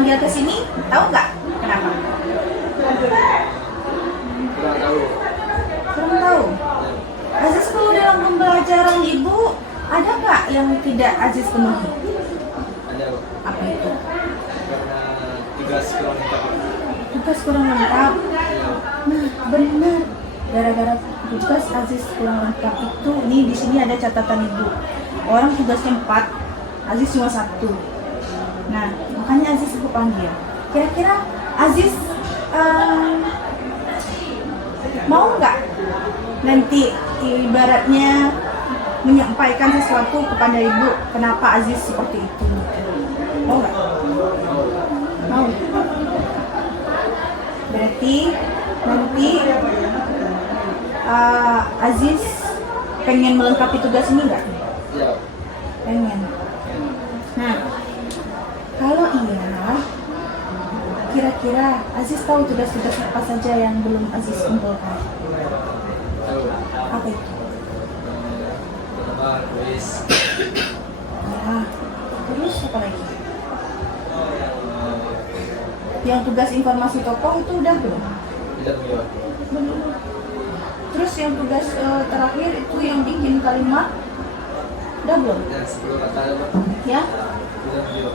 dipanggil ke sini, tahu nggak kenapa? Kurang tahu. Kurang tahu. Aziz kalau dalam pembelajaran ibu ada nggak yang tidak Aziz penuhi? Ada kok. Apa itu? Karena tugas kurang lengkap. Tugas kurang lengkap. Iya. Nah, benar. Gara-gara tugas Aziz kurang lengkap itu, nih di sini ada catatan ibu. Orang tugasnya 4, Aziz cuma 1. Nah, makanya Aziz aku panggil. Kira-kira Aziz mau nggak nanti ibaratnya menyampaikan sesuatu kepada ibu kenapa Aziz seperti itu? Mau nggak? Mau. Berarti nanti Aziz pengen melengkapi tugas ini nggak? Iya. Pengen. Nah, kalau iya, kira-kira Aziz tahu tugas-tugas apa saja yang belum Aziz kumpulkan? Tahu. Apa itu? Pertama kuis. Ya, terus apa lagi? Yang tugas informasi tokoh itu udah belum? Tidak juga. Belum. Terus yang tugas terakhir itu yang bikin kalimat udah belum? Yang 10 kata apa? Ya? Tidak juga.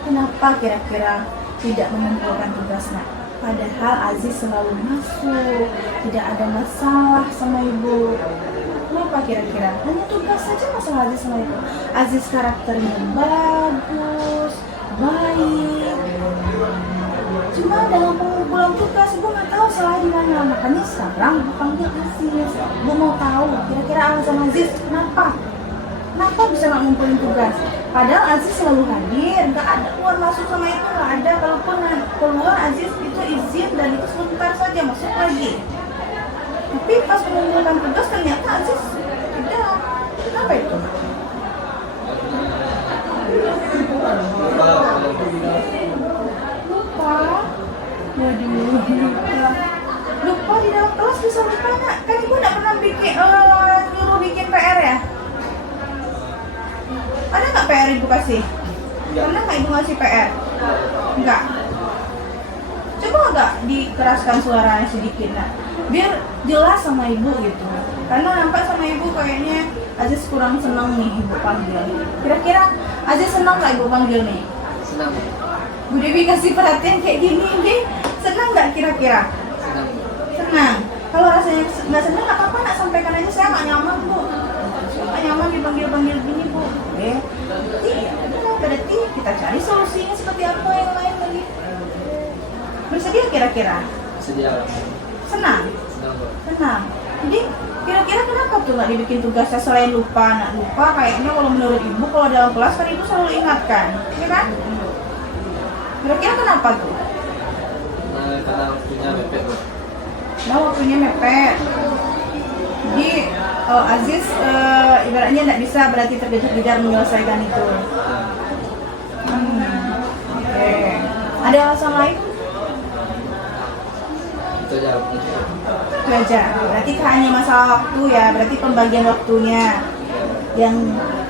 Kenapa kira-kira tidak mengumpulkan tugasnya? Padahal Aziz selalu masuk, tidak ada masalah sama ibu. Kenapa kira-kira? Hanya tugas saja masalah Aziz sama ibu. Aziz karakternya bagus, baik. Cuma dalam pengumpulan tugas ibu nggak tahu salah di mana. Makanya sekarang ibu panggil Aziz. Ibu mau tahu kira-kira alasan Aziz kenapa? Kenapa bisa nggak ngumpulin tugas? Padahal Aziz selalu hadir, nggak ada keluar masuk sama itu, nggak ada. Kalaupun keluar Aziz itu izin dan itu sebentar saja masuk lagi. Tapi pas mengumpulkan tugas ternyata Aziz tidak. Kenapa itu? Lupa. Waduh, lupa di dalam kelas bisa lupa nggak? Kan ibu nggak pernah bikin nyuruh bikin PR ya? Ada nggak PR ibu kasih? Pernah nggak ibu ngasih PR? Enggak. Coba nggak dikeraskan suaranya sedikit, nah, biar jelas sama ibu gitu. Karena nampak sama ibu kayaknya Aziz kurang senang nih ibu panggil. Kira-kira Aziz senang nggak ibu panggil nih? Senang. Bu Dewi kasih perhatian kayak gini, Dewi senang nggak kira-kira? Senang. Senang. Kalau rasanya nggak senang nggak apa-apa, nak sampaikan aja, saya nggak nyaman bu. Saya nggak nyaman dipanggil-panggil gini bu. Berarti kita cari solusinya seperti apa yang lain lagi. Bersedia kira-kira? Sedia. Senang? Senang kok. Senang. Jadi kira-kira kenapa tuh nggak dibikin tugasnya selain lupa? Nah lupa kayaknya kalau menurut ibu kalau dalam kelas kan ibu selalu ingatkan, ya kan? Kira-kira kenapa tuh? Nah, karena waktunya mepet kok. Nah waktunya mepet. Jadi Aziz ibaratnya nggak bisa berarti terkejar-kejar menyelesaikan itu. Oke. Ada alasan lain? Itu aja. Itu aja. Berarti hanya masalah waktu ya. Berarti pembagian waktunya yang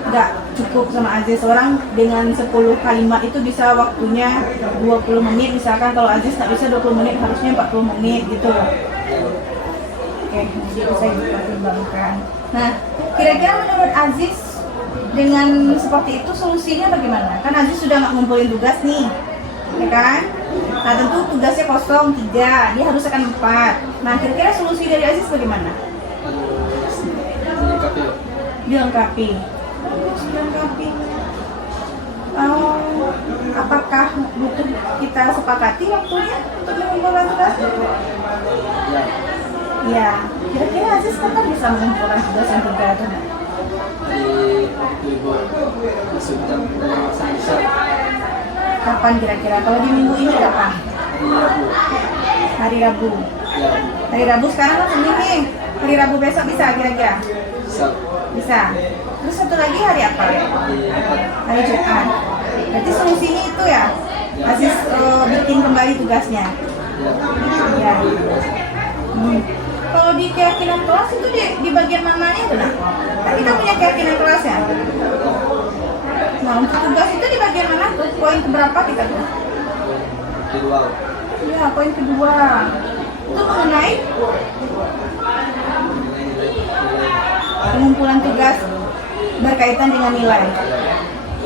nggak cukup sama Aziz. Orang dengan 10 kalimat itu bisa waktunya 20 menit. Misalkan kalau Aziz nggak bisa 20 menit harusnya 40 menit gitu. Oke, nanti bisa dipertimbangkan. Nah, kira-kira menurut Aziz dengan seperti itu solusinya bagaimana? Kan Aziz sudah nggak ngumpulin tugas nih, ya kan? Nah tentu tugasnya kosong 3, dia harus akan 4. Nah kira-kira solusi dari Aziz bagaimana? Dilengkapi kok. Dilengkapi. Bagus, dilengkapi. Apakah butuh kita sepakati waktunya untuk mengumpulkan tugas? Ya. Ya, kira-kira Aziz kapan bisa mengumpulkan tugas yang 3 itu? Di waktu ibu masuk jam masa bisa. Kapan kira-kira? Kalau di minggu ini kapan? Hari Rabu. Hari Rabu. Ya. Hari Rabu sekarang kan Senin nih. Hari Rabu besok bisa kira-kira? Bisa. Bisa. Terus satu lagi hari apa? Hari Jumat. Hari Jumat. Berarti solusinya itu ya? Aziz bikin kembali tugasnya. Ya. Ya. Kalau di keyakinan kelas itu di bagian mananya tuh? Kan kita punya keyakinan kelas ya? Nah, untuk tugas itu di bagian mana tuh? Poin keberapa kita tuh? Kedua. Ya, poin kedua. Itu mengenai pengumpulan tugas berkaitan dengan nilai.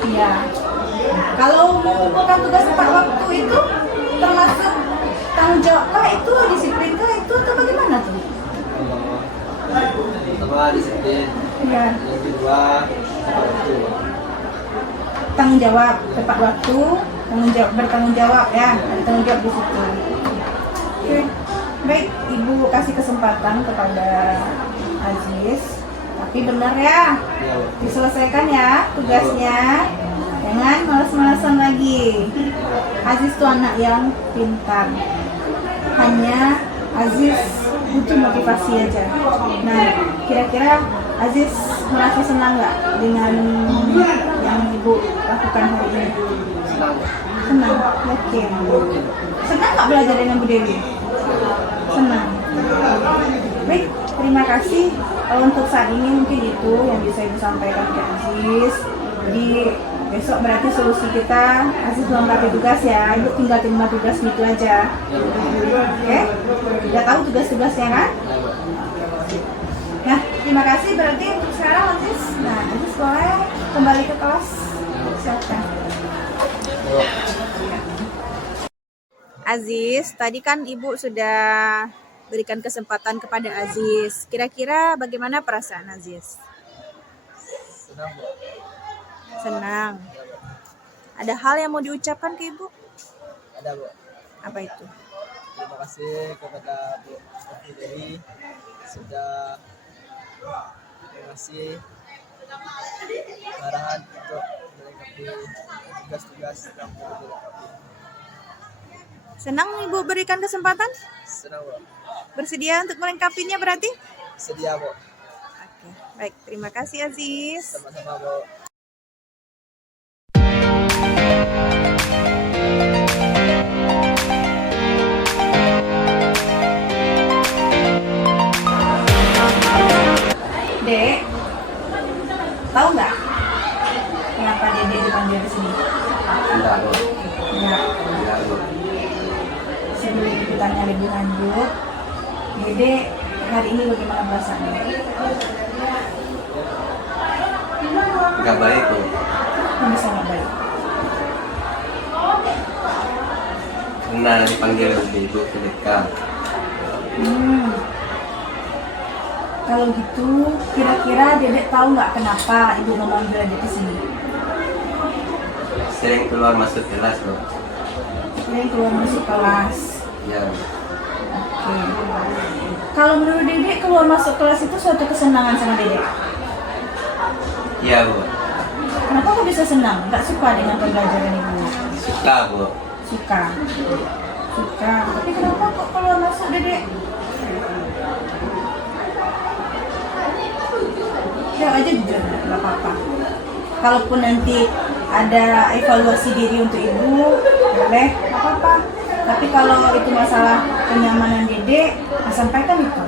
Iya. Kalau mengumpulkan tugas tepat waktu itu termasuk tanggung jawab kah itu, disiplin kah itu, atau bagaimana tuh? Pertama disiplin. Iya. Yang kedua waktu. Tanggung jawab tepat waktu, bertanggung jawab ya, ada tanggung jawab di situ. Oke. Baik, Ibu kasih kesempatan kepada Aziz, tapi benar ya, Ya, Bu. diselesaikan ya tugasnya, jangan malas-malasan lagi. Aziz tuh anak yang pintar, hanya Aziz butuh motivasi aja. Nah, kira-kira Aziz merasa senang nggak dengan yang Ibu lakukan hari ini? Senang, Bu. Senang, yakin. Senang nggak belajar dengan Bu Dewi? Senang. Baik, terima kasih. Untuk saat ini mungkin itu yang bisa Ibu sampaikan ke Aziz. Jadi besok berarti solusi kita Aziz melengkapi tugas ya. Ibu tinggal terima tugas gitu aja. Oke? Udah tahu tugas-tugasnya kan? Ya, Bu. Nah, terima kasih berarti untuk sekarang Aziz. Nah, Aziz boleh kembali ke kelas. Silakan. Aziz, tadi kan Ibu sudah berikan kesempatan kepada Aziz. Kira-kira bagaimana perasaan Aziz? Senang, Bu. Senang. Ada hal yang mau diucapkan ke Ibu? Ada, Bu. Apa itu? Terima kasih kepada Bu Dewi sudah mengasih arahan untuk melengkapi tugas-tugas yang perlu dilengkapi. Senang Ibu berikan kesempatan? Senang, Bu. Bersedia untuk melengkapinya berarti? Sedia, Bu. Oke, baik. Terima kasih Aziz. Sama-sama, Bu. Dek, tahu nggak kenapa Dede dipanggil di sini? Enggak, Bu. Enggak. Enggak, Bu. Sebelum kita tanya lebih lanjut, Dede hari ini bagaimana perasaannya? Enggak baik, Bu. Kan bisa nggak baik? Karena dipanggil Ibu ke dekat. Kalau gitu, kira-kira Dedek tahu nggak kenapa Ibu memanggil Dedek ke sini? Sering keluar masuk kelas, Bu. Sering keluar masuk kelas. Ya, Bu. Oke. Kalau menurut Dedek keluar masuk kelas itu suatu kesenangan sama Dedek? Iya, Bu. Kenapa kok bisa senang? Nggak suka dengan pembelajaran Ibu? Suka, Bu. Suka. Suka. Tapi kenapa kok keluar masuk Dedek? Jawab aja jujur, nggak apa-apa. Kalaupun nanti ada evaluasi diri untuk Ibu, boleh, nggak apa-apa. Tapi kalau itu masalah kenyamanan Dedek, sampaikan itu.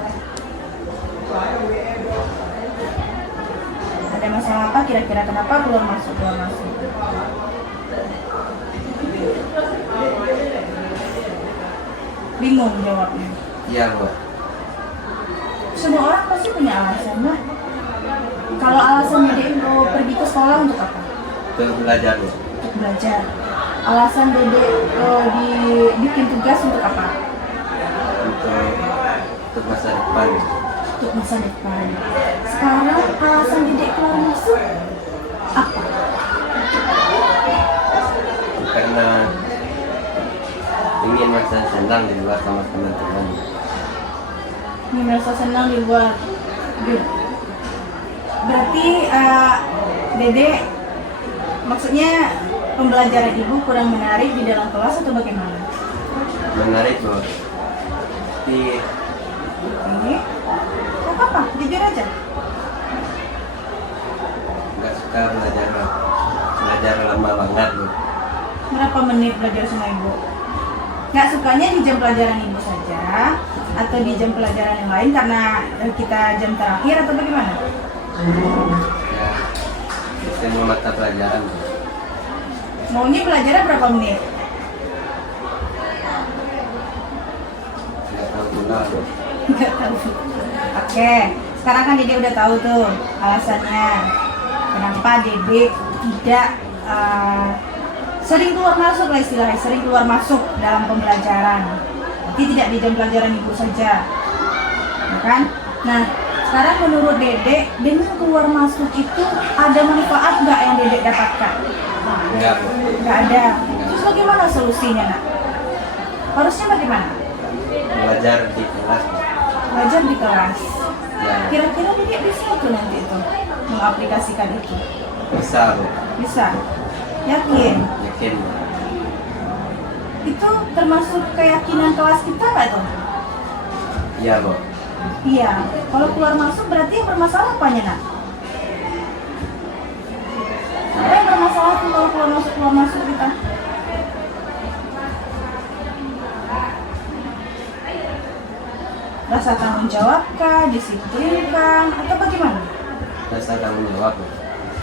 Ada masalah apa kira-kira kenapa keluar masuk? Bingung jawabnya. Iya, Bu. Semua orang pasti punya alasan, Mbak. Kalau alasan Dedek mau pergi ke sekolah untuk apa? Untuk belajar, Bu. Untuk belajar. Alasan Dedek dibikin tugas untuk apa? Untuk masa depan. Untuk masa depan. Sekarang alasan Dedek keluar masuk apa? Karena ingin merasa senang di luar sama teman-teman. Ini merasa senang di luar. Good. Berarti Dedek maksudnya pembelajaran Ibu kurang menarik di dalam kelas atau bagaimana? Menarik, Bu. Tapi Oke. Gak apa-apa, jujur aja. nggak suka belajar lama banget, Bu. Berapa menit belajar sama Ibu? Nggak sukanya di jam pelajaran Ibu saja atau di jam pelajaran yang lain karena kita jam terakhir atau bagaimana? Ya, semua mata pelajaran, Bu. Maunya belajarnya berapa menit? Nggak tahu pula, Bu. Nggak tahu. Oke, sekarang kan Dede udah tahu tuh alasannya kenapa Dede tidak sering keluar masuk lah istilahnya, sering keluar masuk dalam pembelajaran. Berarti tidak di jam pelajaran ibu saja, ya kan? Nah, sekarang menurut Dede dengan keluar masuk itu ada manfaat nggak yang Dede dapatkan? Enggak, Bu. Nggak ada. Terus bagaimana solusinya, nak? Harusnya bagaimana? Belajar di kelas, Bu. Belajar di kelas. Ya, Kira-kira Dede bisa tuh nanti itu mengaplikasikan itu? bisa, Bu. Bisa? Yakin? Yakin, Bu. Itu termasuk keyakinan kelas kita nggak tuh? Iya, Bu. Iya. Kalau keluar masuk berarti yang bermasalah apanya, nak? Apa yang bermasalah tuh kalau keluar masuk kita? Rasa tanggung jawab kah, disiplin kah, atau bagaimana? Rasa tanggung jawab, Bu.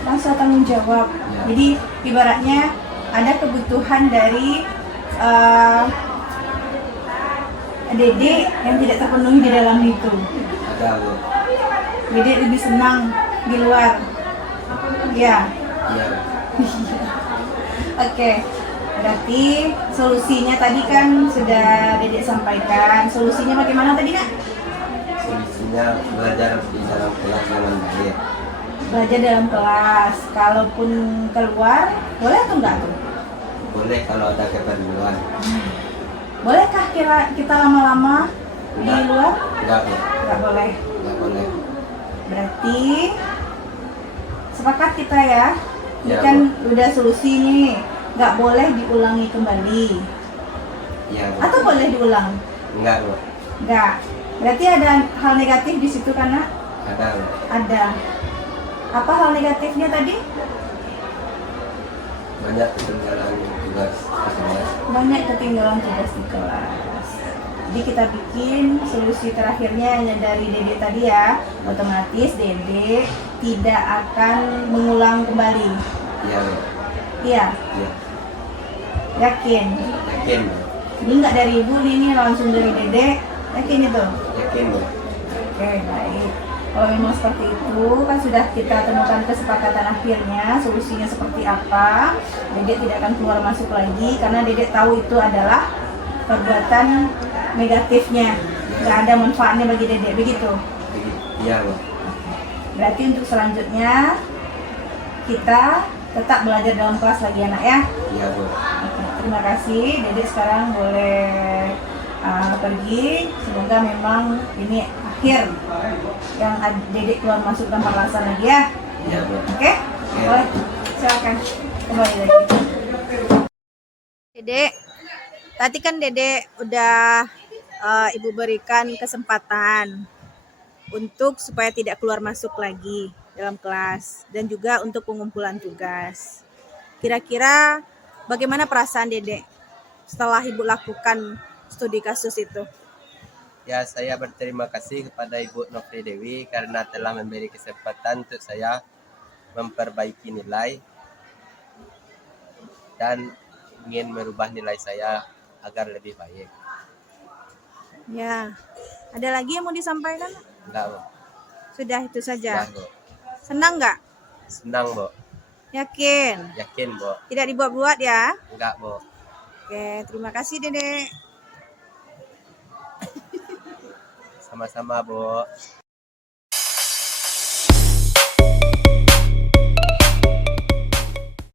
Rasa tanggung jawab. Ya. Jadi ibaratnya ada kebutuhan dari Dede yang tidak terpenuhi di dalam itu. Ada, Bu. Dede lebih senang di luar. Ya. Iya, Bu. Oke. Berarti solusinya tadi kan sudah Dede sampaikan. Solusinya bagaimana tadi, Kak? Solusinya belajar di dalam kelas dengan baik. Belajar dalam kelas. Kalaupun keluar, boleh atau enggak tuh? Boleh kalau ada keperluan. Bolehkah kita lama-lama di Enggak. luar? Enggak, Bu. Enggak boleh. Enggak boleh. Berarti sepakat kita ya. Ini Ya, kan udah solusi nih. Nggak boleh diulangi kembali. Iya, Bu. Atau boleh diulang? Enggak, Bu. Nggak. Berarti ada hal negatif di situ karena Ada, Bu. ada. Apa hal negatifnya tadi? Banyak ketinggalan tugas di kelas. Banyak ketinggalan tugas di kelas. Jadi kita bikin solusi terakhirnya hanya dari Dede tadi ya. Otomatis Dede tidak akan mengulang kembali. Iya, Bu. Iya, Iya. yakin. Yakin, Bu. Ini nggak dari ibu nih, ini langsung dari Dede. Yakin itu? Yakin, Bu. Oke, baik. Kalau memang seperti itu, kan sudah kita temukan kesepakatan akhirnya, solusinya seperti apa. Dede tidak akan keluar masuk lagi, karena Dede tahu itu adalah perbuatan negatifnya. Nggak ada manfaatnya bagi Dede, begitu. Iya, Bu. Berarti untuk selanjutnya, kita tetap belajar dalam kelas lagi anak ya. Iya, Bu. Oke, terima kasih. Dede sekarang boleh pergi. Semoga memang ini akhir yang Dede keluar masuk tanpa alasan lagi ya. Iya, Bu. Oke? Boleh. Silakan kembali lagi. Dede, tadi kan Dede udah Ibu berikan kesempatan untuk supaya tidak keluar masuk lagi dalam kelas dan juga untuk pengumpulan tugas. Kira-kira bagaimana perasaan Dede setelah Ibu lakukan studi kasus itu? Ya, saya berterima kasih kepada Ibu Nofri Dewi karena telah memberi kesempatan untuk saya memperbaiki nilai dan ingin merubah nilai saya agar lebih baik. Ya, ada lagi yang mau disampaikan? Enggak, Bu. Sudah itu saja. Enggak, Bu. Senang nggak? Senang, Bu. Yakin? Yakin, Bu. Tidak dibuat-buat ya? Enggak, Bu. Oke, terima kasih Dede. Sama-sama, Bu.